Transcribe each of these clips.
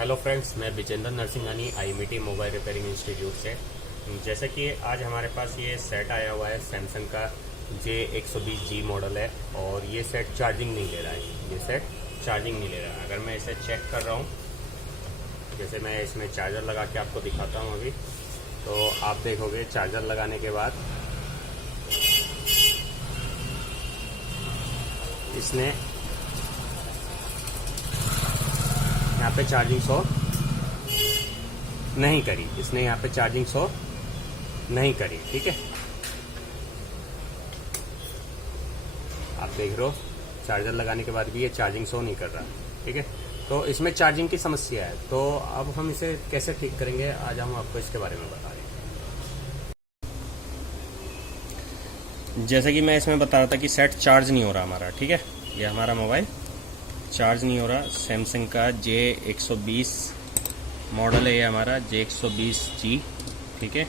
Hello friends, मैं Vijendra Narsinghani IMT mobile repairing institute से। जैसे कि आज हमारे पास ये सेट आया हुआ है, सैमसंग का J120G मॉडल है और ये सेट चार्जिंग नहीं ले रहा है। ये सेट चार्जिंग नहीं ले रहा है। अगर मैं इसे चेक कर रहा हूँ, जैसे मैं इसमें चार्जर लगा के आपको दिखाता हूँ अभी, तो आप देखोगे चार्जर लगाने के बाद इसने यहाँ पे चार्जिंग शो नहीं करी। इसने यहाँ पे चार्जिंग शो नहीं करी। ठीक है, आप देख रहे हो चार्जर लगाने के बाद भी ये चार्जिंग शो नहीं कर रहा। ठीक है, तो इसमें चार्जिंग की समस्या है। तो अब हम इसे कैसे ठीक करेंगे, आज हम आपको इसके बारे में बता रहे हैं। जैसे कि मैं इसमें बता रहा था कि सेट चार्ज नहीं हो रहा हमारा। ठीक है, ये हमारा मोबाइल चार्ज नहीं हो रहा। सैमसंग का J120 मॉडल है ये हमारा J120G। ठीक है,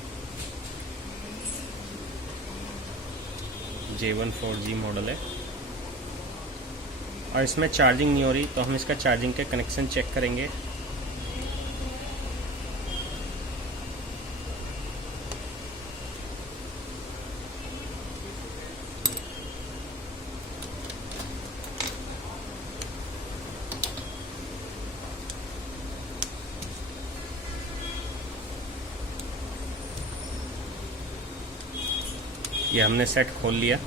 J14G मॉडल है और इसमें चार्जिंग नहीं हो रही। तो हम इसका चार्जिंग के कनेक्शन चेक करेंगे। ये हमने सेट खोल लिया।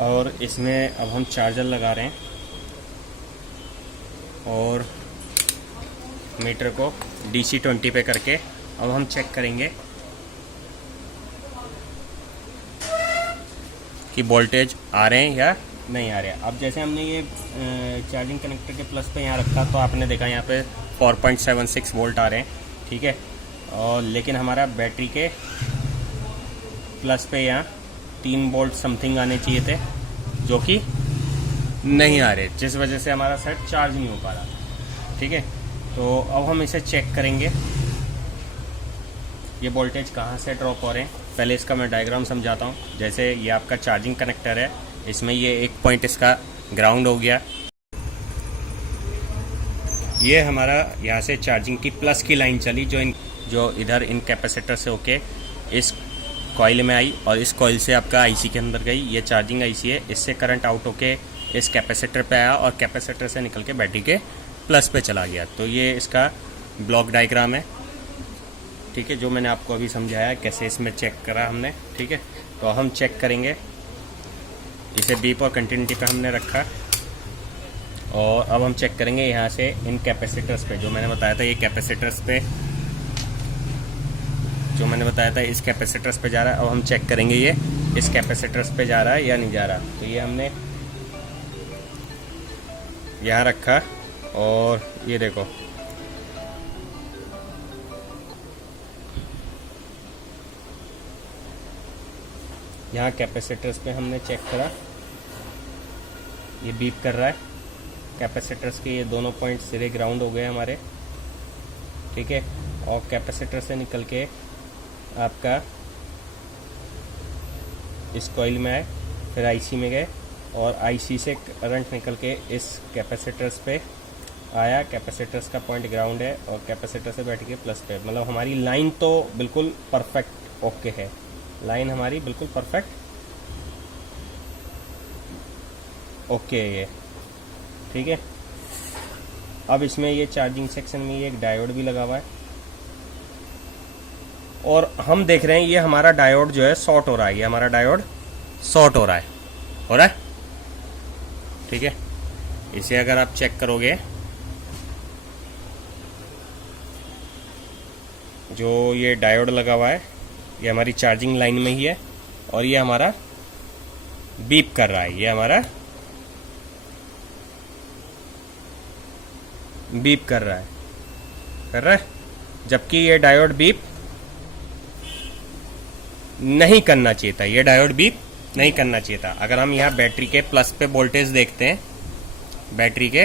और इसमें अब हम चार्जर लगा रहे हैं और मीटर को DC 20 पे करके अब हम चेक करेंगे कि वोल्टेज आ रहे हैं या नहीं आ रहे हैं। अब जैसे हमने ये चार्जिंग कनेक्टर के प्लस पे यहाँ रखा तो आपने देखा यहाँ पे 4.76 वोल्ट आ रहे हैं। ठीक है, और लेकिन हमारा बैटरी के प्लस पे यहाँ 3 वोल्ट समथिंग आने चाहिए थे, जो कि नहीं आ रहे, जिस वजह से हमारा सेट चार्ज नहीं हो पा रहा। ठीक है, तो अब हम इसे चेक करेंगे ये वोल्टेज कहाँ से ड्रॉप हो रहे हैं। पहले इसका मैं डायग्राम समझाता हूँ। जैसे ये आपका चार्जिंग कनेक्टर है, इसमें ये एक पॉइंट इसका ग्राउंड हो गया। ये हमारा यहाँ से चार्जिंग की प्लस की लाइन चली, जो इधर इन कैपेसिटर से होके इस कॉइल में आई और इस कॉइल से आपका IC के अंदर गई। ये चार्जिंग IC है, इससे करंट आउट होके इस कैपेसिटर पे आया और कैपेसिटर से निकल के बैटरी के प्लस पे चला गया। तो ये इसका ब्लॉक डायग्राम है। ठीक है, जो मैंने आपको अभी समझाया कैसे इसमें चेक करा हमने। ठीक है, तो हम चेक करेंगे। इसे बीप और कंटिन्यूटी पे हमने रखा और अब हम चेक करेंगे यहाँ से इन कैपेसिटर्स पे, जो मैंने बताया था ये कैपेसिटर्स पे, जो मैंने बताया था इस कैपेसिटर्स पे जा रहा है। अब हम चेक करेंगे ये इस कैपेसिटर्स पे जा रहा है या नहीं जा रहा। तो ये हमने यहाँ रखा और ये देखो यहाँ कैपेसिटर्स पे हमने चेक करा, ये बीप कर रहा है। कैपेसिटर्स के ये दोनों पॉइंट सिरे ग्राउंड हो गए हमारे। ठीक है, और कैपेसिटर से निकल के आपका इस कॉइल में आए, फिर IC में गए और IC से करंट निकल के इस कैपेसिटर्स पे आया। कैपेसिटर्स का पॉइंट ग्राउंड है और कैपेसिटर से बैठ के प्लस पे। मतलब हमारी लाइन तो बिल्कुल परफेक्ट ओके है, लाइन हमारी बिल्कुल परफेक्ट ओके है ये। ठीक है, अब इसमें ये चार्जिंग सेक्शन में ये एक डायोड भी लगा हुआ है और हम देख रहे हैं ये हमारा डायोड जो है शॉर्ट हो रहा है। ये हमारा डायोड शॉर्ट हो रहा है। ठीक है, इसे अगर आप चेक करोगे, जो ये डायोड लगा हुआ है ये हमारी चार्जिंग लाइन में ही है और ये हमारा बीप कर रहा है। ये हमारा बीप कर रहा है, जबकि ये डायोड बीप नहीं करना चाहिए था। ये डायोड बीप नहीं करना चाहिए था। अगर हम यहाँ बैटरी के प्लस पे वोल्टेज देखते हैं बैटरी के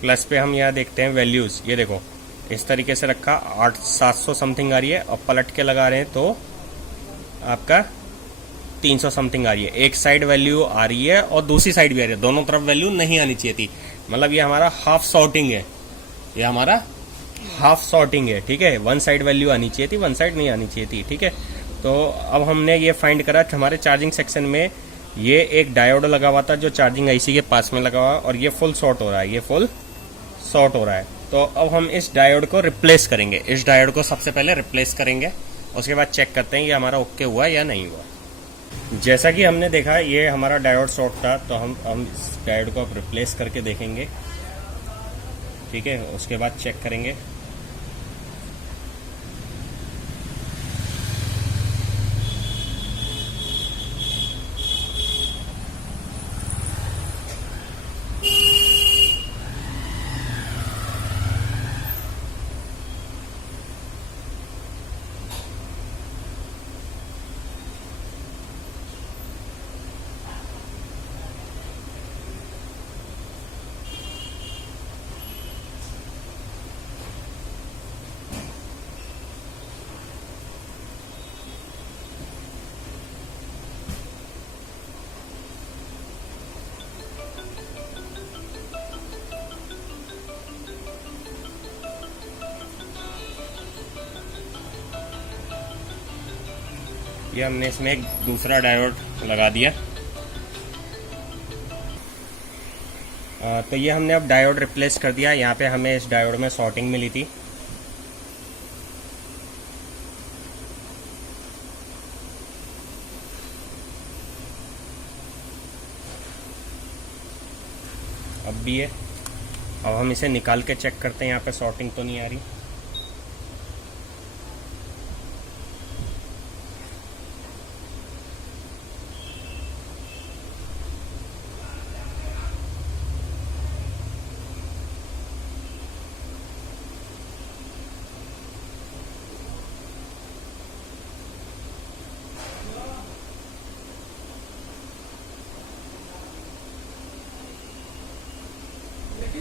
प्लस पे हम यहाँ देखते हैं वैल्यूज़। ये देखो इस तरीके से रखा, 700 समथिंग आ रही है, और पलट के लगा रहे हैं तो आपका 300 समथिंग आ रही है। एक साइड वैल्यू आ रही है और दूसरी साइड भी आ रही है, दोनों तरफ वैल्यू नहीं आनी चाहिए थी। मतलब ये हमारा हाफ सॉर्टिंग है, ये हमारा हाफ सॉर्टिंग है, ठीक है। वन साइड वैल्यू आनी चाहिए थी, वन साइड नहीं आनी चाहिए थी, ठीक है। तो अब हमने ये फाइंड करा कि हमारे चार्जिंग सेक्शन में ये एक डायोड लगा हुआ था जो चार्जिंग आईसी के पास में लगा हुआ, और ये फुल शॉर्ट हो रहा है, ये फुल शॉर्ट हो रहा है। तो अब हम इस डायोड को रिप्लेस करेंगे, इस डायोड को सबसे पहले रिप्लेस करेंगे, उसके बाद चेक करते हैं ये हमारा ओके हुआ या नहीं हुआ। जैसा कि हमने देखा ये हमारा डायोड शॉर्ट था, तो हम इस डायोड को अब रिप्लेस करके देखेंगे, ठीक है। उसके बाद चेक करेंगे। ये हमने इसमें एक दूसरा डायोड लगा दिया। तो ये हमने अब डायोड रिप्लेस कर दिया। यहाँ पे हमें इस डायोड में शॉर्टिंग मिली थी, अब भी है। अब हम इसे निकाल के चेक करते हैं, यहाँ पे शॉर्टिंग तो नहीं आ रही।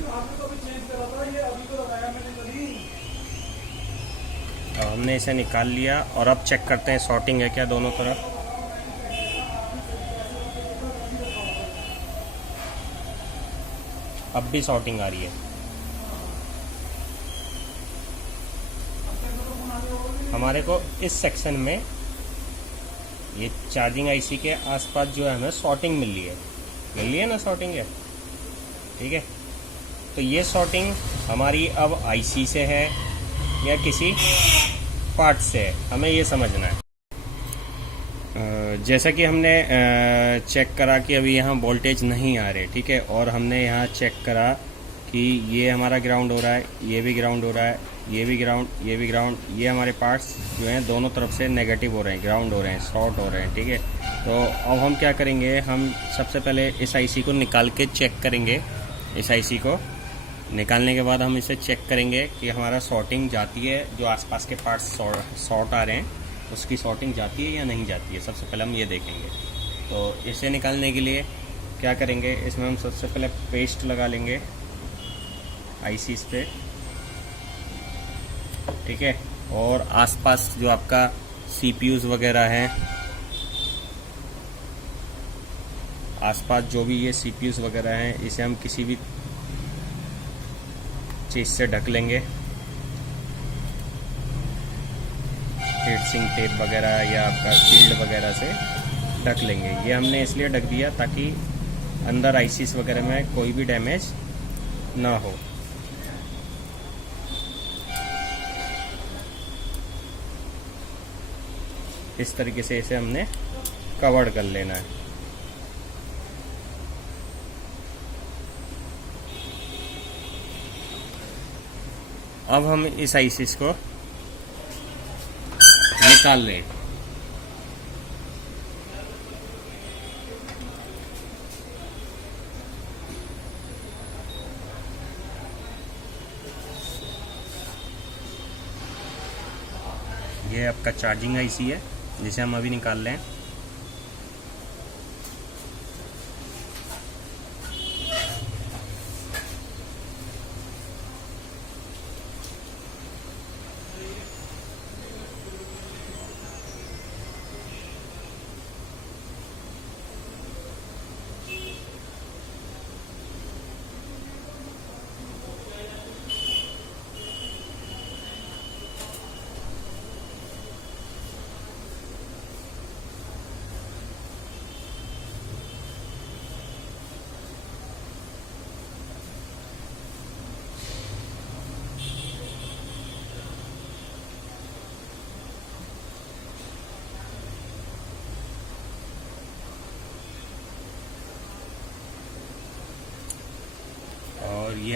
आपने तो अभी चेंज करा था, ये अभी तो लगाया मैंने कभी। अब हमने इसे निकाल लिया और अब चेक करते हैं शॉर्टिंग है क्या दोनों तरफ। अब भी शॉर्टिंग आ रही है। हमारे को इस सेक्शन में ये चार्जिंग आईसी के आसपास जो है हमें शॉर्टिंग मिल रही है ना, शॉर्टिंग है, ठीक है। तो ये शॉर्टिंग हमारी अब आईसी से है या किसी पार्ट से है, हमें ये समझना है। जैसा कि हमने चेक करा कि अभी यहाँ वोल्टेज नहीं आ रहे, ठीक है। और हमने यहाँ चेक करा कि ये हमारा ग्राउंड हो रहा है, ये भी ग्राउंड हो रहा है, ये भी ग्राउंड, ये भी ग्राउंड। ये हमारे पार्ट्स जो हैं दोनों तरफ से नेगेटिव हो रहे हैं, ग्राउंड हो रहे हैं, शॉर्ट हो रहे हैं, ठीक है। तो अब हम क्या करेंगे, हम सबसे पहले इस आईसी को निकाल के चेक करेंगे। इस आईसी को निकालने के बाद हम इसे चेक करेंगे कि हमारा शॉर्टिंग जाती है, जो आसपास के पार्ट्स शॉर्ट आ रहे हैं उसकी शॉर्टिंग जाती है या नहीं जाती है, सबसे पहले हम ये देखेंगे। तो इसे निकालने के लिए क्या करेंगे, इसमें हम सबसे पहले पेस्ट लगा लेंगे आईसीज पे, ठीक है। और आसपास जो आपका सीपीयूज वगैरह हैं, आसपास जो भी ये सीपीयूज वगैरह हैं, इसे हम किसी भी चीज़ से ढक लेंगे, हीटसिंग टेप वगैरह या आपका शील्ड वगैरह से ढक लेंगे। ये हमने इसलिए ढक दिया ताकि अंदर आईसीस वगैरह में कोई भी डैमेज ना हो। इस तरीके से इसे हमने कवर कर लेना है। अब हम इस आईसीस को निकाल लें। ये आपका चार्जिंग आईसी है जिसे हम अभी निकाल लें।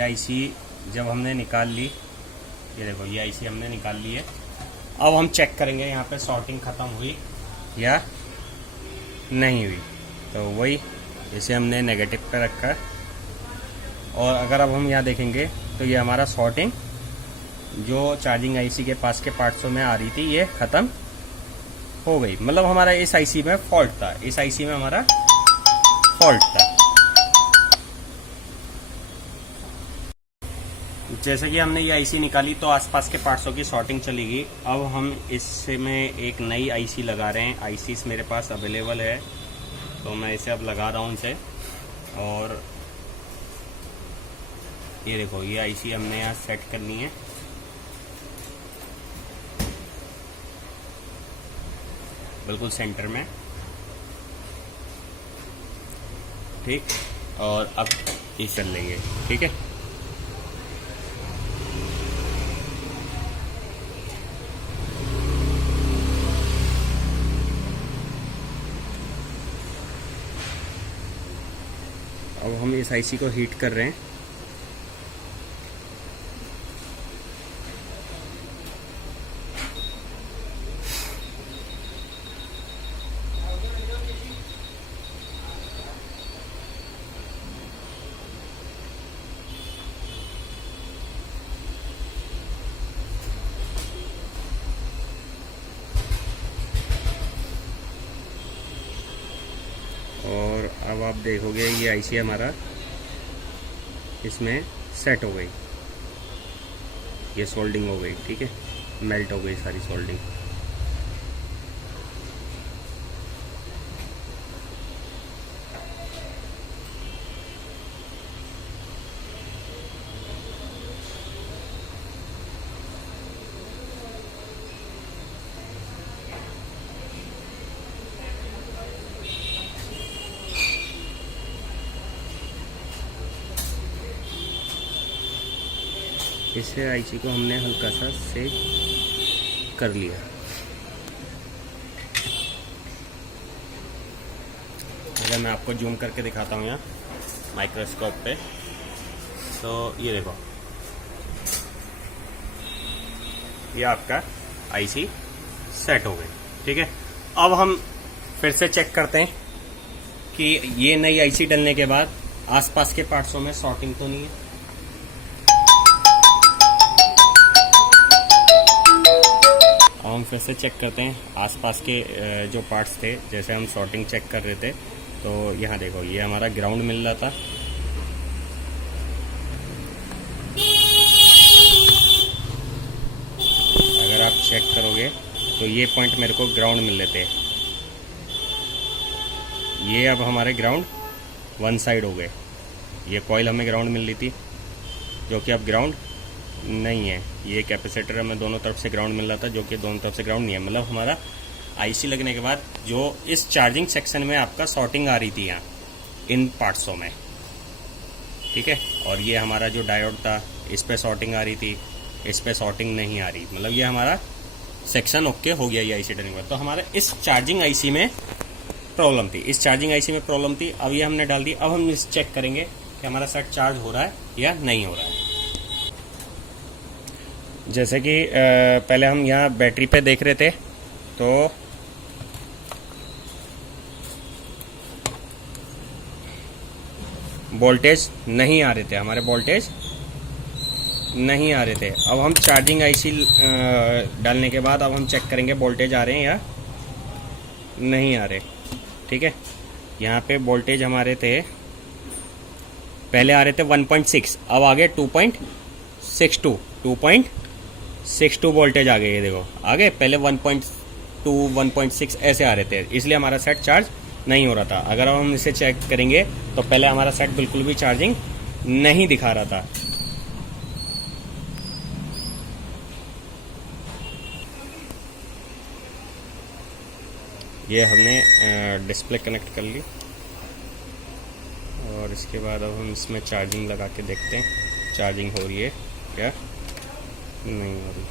आईसी जब हमने निकाल ली, ये देखो ये आईसी हमने निकाल ली है। अब हम चेक करेंगे यहाँ पे सॉर्टिंग ख़त्म हुई या नहीं हुई। तो वही इसे हमने नेगेटिव पे रखा है। और अगर अब हम यहाँ देखेंगे तो ये हमारा सॉर्टिंग जो चार्जिंग आईसी के पास के पार्ट्सों में आ रही थी ये ख़त्म हो गई। मतलब हमारा इस आईसी में फॉल्ट था, इस आईसी में हमारा फॉल्ट था। जैसे कि हमने ये आईसी निकाली तो आसपास के पार्ट्सों की सॉर्टिंग चली गई। अब हम इसमें एक नई आईसी लगा रहे हैं। आईसीस मेरे पास अवेलेबल है तो मैं इसे अब लगा रहा हूँ इसे। और ये देखो ये आईसी हमने यहाँ सेट करनी है। बिल्कुल सेंटर में, ठीक। और अब ये चल लेंगे, ठीक है। अब हम इस आईसी को हीट कर रहे हैं। और अब आप देखोगे ये आईसी हमारा इसमें सेट हो गई, ये सोल्डिंग हो गई, ठीक है, मेल्ट हो गई सारी सोल्डिंग। इससे आईसी को हमने हल्का सा सेक कर लिया। अगर मैं आपको जूम करके दिखाता हूँ यहाँ माइक्रोस्कोप पे, तो ये देखो ये आपका आईसी सेट हो गई, ठीक है। अब हम फिर से चेक करते हैं कि ये नई आईसी डलने के बाद आसपास के पार्ट्सों में सॉर्टिंग तो नहीं है। हम फिर से चेक करते हैं आसपास के जो पार्ट्स थे, जैसे हम सॉर्टिंग चेक कर रहे थे। तो यहाँ देखो ये हमारा ग्राउंड मिल रहा था, अगर आप चेक करोगे तो ये पॉइंट मेरे को ग्राउंड मिल रहे थे। ये अब हमारे ग्राउंड वन साइड हो गए। ये कॉइल हमें ग्राउंड मिल रही थी जो कि अब ग्राउंड नहीं है। ये कैपेसिटर हमें दोनों तरफ से ग्राउंड मिल रहा था जो कि दोनों तरफ से ग्राउंड नहीं है। मतलब हमारा आईसी लगने के बाद जो इस चार्जिंग सेक्शन में आपका सॉर्टिंग आ रही थी यहाँ इन पार्ट्सों में, ठीक है। और ये हमारा जो डायोड था इस पे सॉर्टिंग आ रही थी, इस पे सॉर्टिंग नहीं आ रही। मतलब ये हमारा सेक्शन ओके हो गया ये आईसी डलने के बाद। तो हमारे इस चार्जिंग आईसी में प्रॉब्लम थी, इस चार्जिंग आईसी में प्रॉब्लम थी। अब ये हमने डाल दी। अब हम इस चेक करेंगे कि हमारा सेट चार्ज हो रहा है या नहीं हो रहा है। जैसे कि पहले हम यहाँ बैटरी पे देख रहे थे तो वोल्टेज नहीं आ रहे थे, हमारे वोल्टेज नहीं आ रहे थे। अब हम चार्जिंग आईसी डालने के बाद अब हम चेक करेंगे वोल्टेज आ रहे हैं या नहीं आ रहे, ठीक है। यहाँ पे वोल्टेज हमारे थे, पहले आ रहे थे 1.6, अब आ गए 2.62 2.62 वोल्टेज आ गए। ये देखो आ गए, पहले 1.2 1.6 ऐसे आ रहे थे, इसलिए हमारा सेट चार्ज नहीं हो रहा था। अगर हम इसे चेक करेंगे तो पहले हमारा सेट बिल्कुल भी चार्जिंग नहीं दिखा रहा था। ये हमने डिस्प्ले कनेक्ट कर ली और इसके बाद अब हम इसमें चार्जिंग लगा के देखते हैं चार्जिंग हो रही है क्या नहीं हो रही।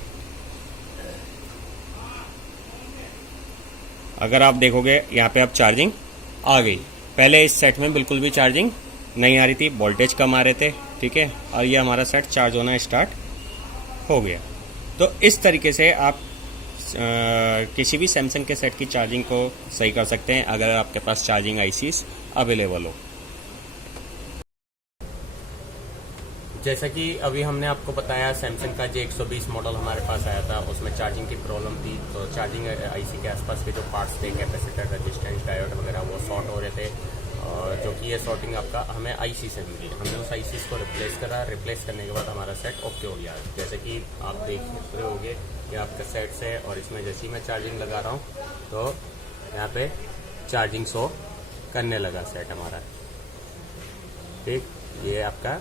अगर आप देखोगे यहाँ पे अब चार्जिंग आ गई, पहले इस सेट में बिल्कुल भी चार्जिंग नहीं आ रही थी, वोल्टेज कम आ रहे थे, ठीक है। और ये हमारा सेट चार्ज होना स्टार्ट हो गया। तो इस तरीके से आप किसी भी सैमसंग के सेट की चार्जिंग को सही कर सकते हैं अगर आपके पास चार्जिंग आईसीज अवेलेबल हो। जैसा कि अभी हमने आपको बताया सैमसंग का J120 मॉडल हमारे पास आया था, उसमें चार्जिंग की प्रॉब्लम थी। तो चार्जिंग आईसी के आसपास के जो पार्ट्स थे, कैपेसिटर, रेजिस्टेंस, डायोड वगैरह, वो शॉर्ट हो रहे थे। और जो कि ये शॉर्टिंग आपका हमें आईसी से मिली, हमने उस आईसी को रिप्लेस करा। रिप्लेस करने के बाद हमारा सेट ओके हो गया। जैसे कि आप देख रहे होंगे कि आपका सेट है, और इसमें जैसे ही मैं चार्जिंग लगा रहा हूँ तो यहाँ पे चार्जिंग शो करने लगा सेट हमारा, ठीक। ये आपका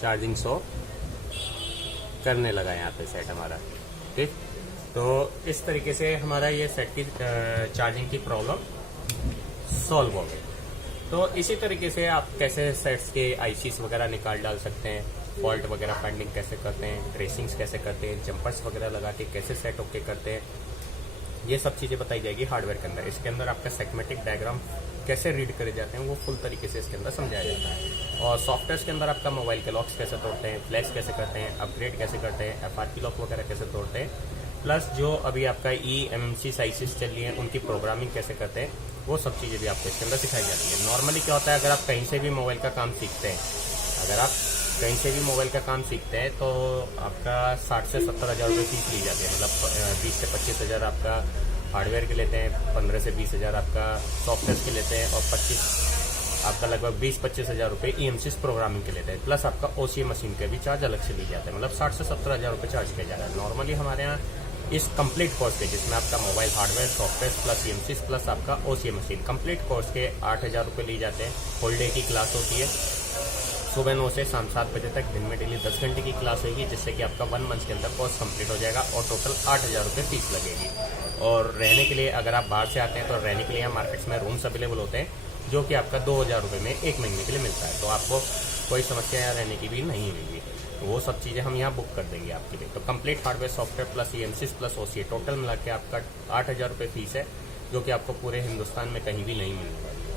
चार्जिंग शो करने लगा यहाँ पे सेट हमारा, ठीक। तो इस तरीके से हमारा ये सेट की चार्जिंग की प्रॉब्लम सॉल्व हो गई। तो इसी तरीके से आप कैसे सेट्स के आईसीस वगैरह निकाल डाल सकते हैं, फॉल्ट वगैरह फाइंडिंग कैसे करते हैं, ट्रेसिंग्स कैसे करते हैं, जंपर्स वगैरह लगा के कैसे सेट ओके करते हैं, ये सब चीज़ें बताई जाएगी हार्डवेयर के अंदर। इसके अंदर आपका सेगमेंटिक डायग्राम कैसे रीड करे जाते हैं वो फुल तरीके से इसके अंदर समझाया जाता है। और सॉफ्टवेयर के अंदर आपका मोबाइल के लॉक्स कैसे तोड़ते हैं, फ्लैश कैसे करते हैं, अपग्रेड कैसे करते हैं, FRP लॉक वगैरह कैसे तोड़ते हैं, प्लस जो अभी आपका eMMC साइसिस चल रही है उनकी प्रोग्रामिंग कैसे करते हैं, वो सब चीज़ें भी आपको इसके अंदर सिखाई जाती है। नॉर्मली क्या होता है, अगर आप कहीं से भी मोबाइल का काम सीखते हैं, अगर आप कहीं से भी मोबाइल का काम सीखते हैं तो आपका 60 से 70 हज़ार रुपये फीस ली जाती है। मतलब 20 से 25 हज़ार आपका हार्डवेयर के लेते हैं, 15 से 20 हज़ार आपका सॉफ्टवेयर के लेते हैं, और 25 आपका लगभग 20-25 हज़ार रुपये eMMC प्रोग्रामिंग के लेते हैं। प्लस आपका OCA मशीन के भी चार्ज अलग से ली जाते हैं। मतलब 60 से 70 हज़ार रुपये चार्ज किया जा रहा है नॉर्मली हमारे यहाँ इस कंप्लीट कोर्स के, जिसमें आपका mobile hardware, software plus eMMC plus आपका OCA मशीन, कंप्लीट कोर्स के 8 हज़ार रुपये ली जाते हैं। फुल डे की क्लास होती है, सुबह 9 से शाम 7 बजे तक। दिन में डेली 10 घंटे की क्लास होगी, जिससे कि आपका 1 मंथ के अंदर कोर्स कंप्लीट हो जाएगा और टोटल 8 हज़ार रुपये फीस लगेगी। और रहने के लिए अगर आप बाहर से आते हैं तो रहने के लिए यहाँ मार्केट्स में रूम्स अवेलेबल होते हैं, जो कि आपका 2,000 रुपये में 1 महीने के लिए मिलता है। तो आपको कोई समस्या यहाँ रहने की भी नहीं होगी। तो वो सब चीज़ें हम यहाँ बुक कर देंगे आपके लिए। तो complete hardware, software plus eMMC plus OCA total मिला के आपका 8 हज़ार रुपये फीस है, जो कि आपको पूरे हिंदुस्तान में कहीं भी नहीं मिलेगा।